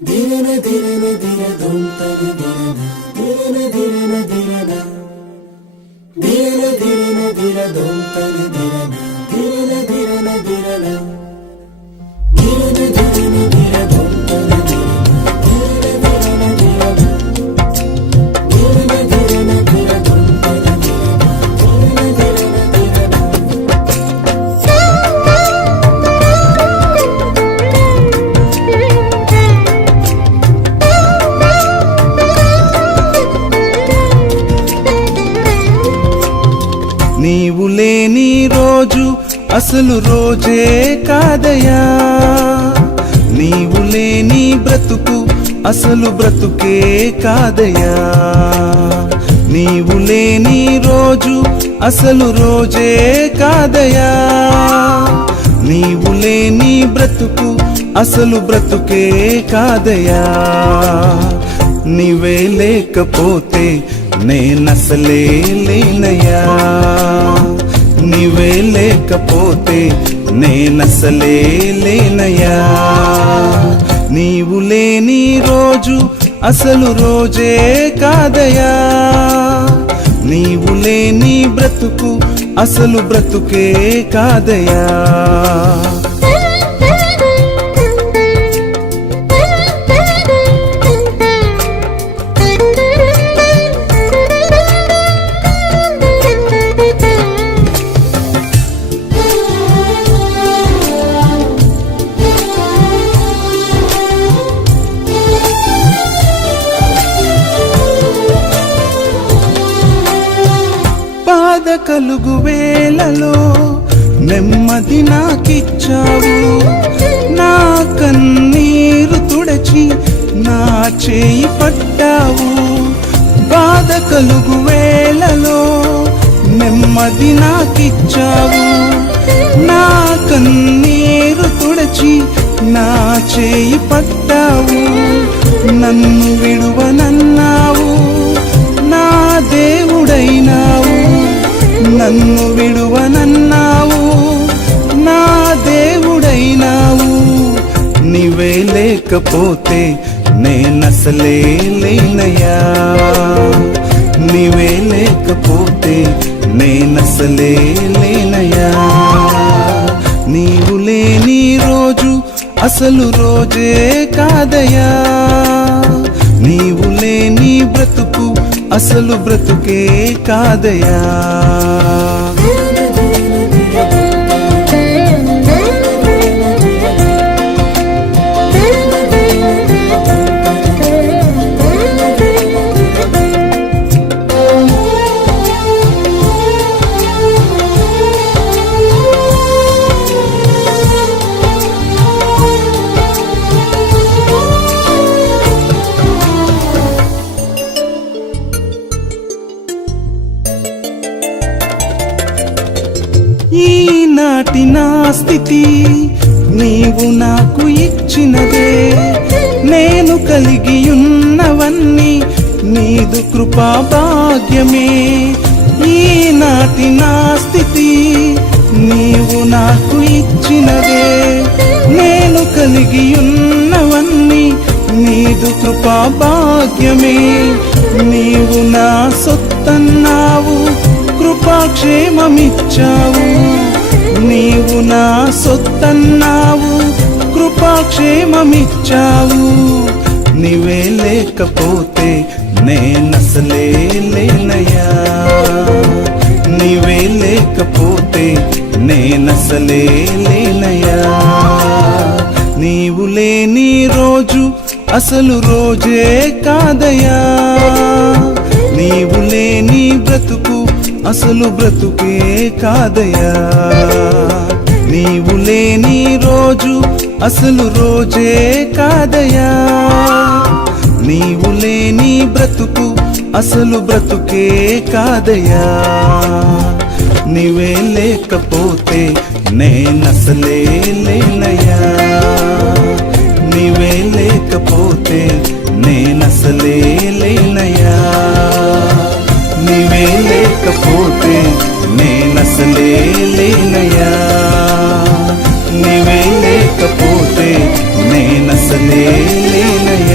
దిరన దిరన దిర దొంతన దిరన దిరన దిరన దిరన దిరన దిరన దిర దొంతన దిరన దిరన దిరన దిరన దిరన దిరన దిర దొంతన దిరన దిరన దిరన దిరన దిరన దిరన దిర దొంతన దిరన దిరన దిరన దిరన నీవు లేని రోజు అసలు రోజే కాదయా, నీవు లేని బ్రతుకు అసలు బ్రతుకే కాదయా. నీవు లేని రోజు అసలు రోజే కాదయా, నీవు లేని బ్రతుకు అసలు బ్రతుకే కాదయా. నీవే లేకపోతే నేనసలే లేనయ్యా, నీవే లేకపోతే నేనసలే లేనయ్యా. నీవు లేని రోజు అసలు రోజే కాదయా, నీవు లేని బ్రతుకు అసలు బ్రతుకే కాదయా. బాధ కలుగు వేళలో నెమ్మది నాకిచ్చావు, నా కన్నీరు తుడచి నా చేయి పట్టావు. బాధ కలుగు వేళలో నెమ్మది నాకిచ్చావు, నా కన్నీరు తుడచి నా చేయి పట్టావు. నన్ను విడువనన్నావు, నా దేవుడైనావు. నన్ను విడువనన్నావు, నా దేవుడైనావు. నీవే లేకపోతే నేనసలే లేనయ్యా, నీవే లేకపోతే నేనసలే లేనయ్యా. నీవు లేని రోజు అసలు రోజే కాదయా, నీవు లేని బ్రతుకు అసలు బ్రతుకే కాదయా. ఈనాటి నా స్థితి నీవు నాకు ఇచ్చినదే, నేను కలిగి ఉన్నవన్నీ నీదు కృపా భాగ్యమే. ఈనాటి నా స్థితి నీవు నాకు ఇచ్చినదే, నేను కలిగి ఉన్నవన్నీ నీదు కృపా భాగ్యమే. నీవు నా సొత్తన్నావు, కృపాక్షేమమిచ్చావు. నీవు నా సొత్తన్నావు, కృపాక్షేమమిచ్చావు. నీవే లేకపోతే నేనసలే లేనయ్యా, నీవే లేకపోతే నేనసలే లేనయ్యా. నీవు లేని రోజు అసలు రోజే కాదయా, నీవు లేని బ్రతుకు అసలు బ్రతుకే కాదయా. నీవు లేని రోజు అసలు రోజే కాదయా, నీవు లేని బ్రతుకు అసలు బ్రతుకే కాదయా. నీవే లేకపోతే నేనసలే లేనయ్యా, నీవే లేకపోతే నేనసలే లేనయ్యా. నీవే లేకపోతే నేనసలే లేనయ్యా, నీవే లేకపోతే నేనసలే లేనయ్యా